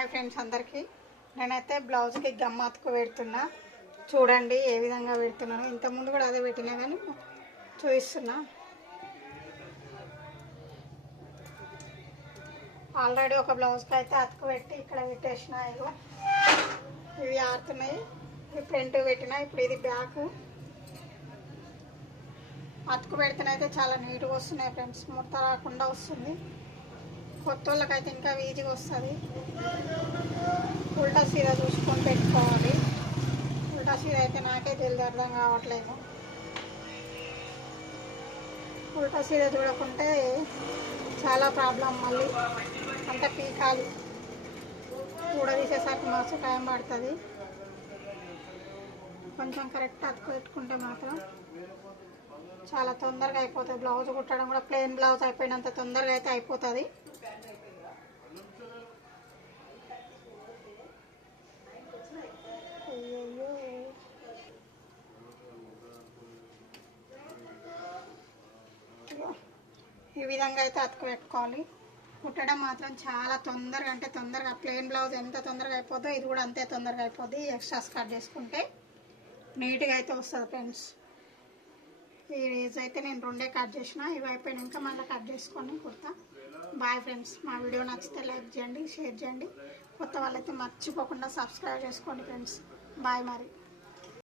Hi friends అందరికీ నేనైతే బ్లౌజ్కి గమ్ అతుకు పెడుతున్నా. చూడండి ఏ విధంగా పెడుతున్నాను. ఇంతకుముందు కూడా అదే పెట్టినా కానీ చూపిస్తున్నా. ఆల్రెడీ ఒక బ్లౌజ్కి అయితే అతుకు పెట్టి ఇక్కడ పెట్టేసిన. ఇవి ఆరుతున్నాయి. ఇవి ఫ్రంట్ పెట్టినా. ఇప్పుడు ఇది బ్యాక్. అతుకు పెడితేనైతే చాలా నీట్గా వస్తున్నాయి ఫ్రెండ్స్. ముడత రాకుండా వస్తుంది. కొత్త వాళ్ళకైతే ఇంకా ఈజీగా వస్తుంది. ఉల్టా సీదా చూసుకొని పెట్టుకోవాలి. ఉల్టా సీదా అయితే నాకే తెలియదు, అర్థం కావట్లేదు. ఉల్టా సీదా చూడకుంటే చాలా ప్రాబ్లం. మళ్ళీ అంత పీకాలి. కూడా తీసేసరికి మస్తు టైం పడుతుంది. కొంచెం కరెక్ట్ అతుకు పెట్టుకుంటే మాత్రం చాలా తొందరగా అయిపోతుంది. బ్లౌజ్ కుట్టడం కూడా ప్లెయిన్ బ్లౌజ్ అయిపోయినంత తొందరగా అయితే అయిపోతుంది. ఈ విధంగా అయితే అతుకు పెట్టుకోవాలి. కుట్టడం మాత్రం చాలా తొందరగా, అంటే తొందరగా ప్లెయిన్ బ్లౌజ్ ఎంత తొందరగా అయిపోతుందో ఇది కూడా అంతే తొందరగా అయిపోద్ది. ఎక్స్ట్రాస్ కట్ చేసుకుంటే నీట్గా అయితే వస్తుంది ఫ్రెండ్స్. ఈ రేజ్ అయితే నేను రెండే కట్ చేసిన. ఇవి అయిపోయినాక మళ్ళీ కట్ చేసుకొని కుడతా. Bye friends. మా వీడియో నచ్చితే లైక్ చేయండి, షేర్ చేయండి. కొత్త వాళ్ళైతే మర్చిపోకుండా సబ్స్క్రైబ్ చేసుకోండి ఫ్రెండ్స్. బాయ్ మరి.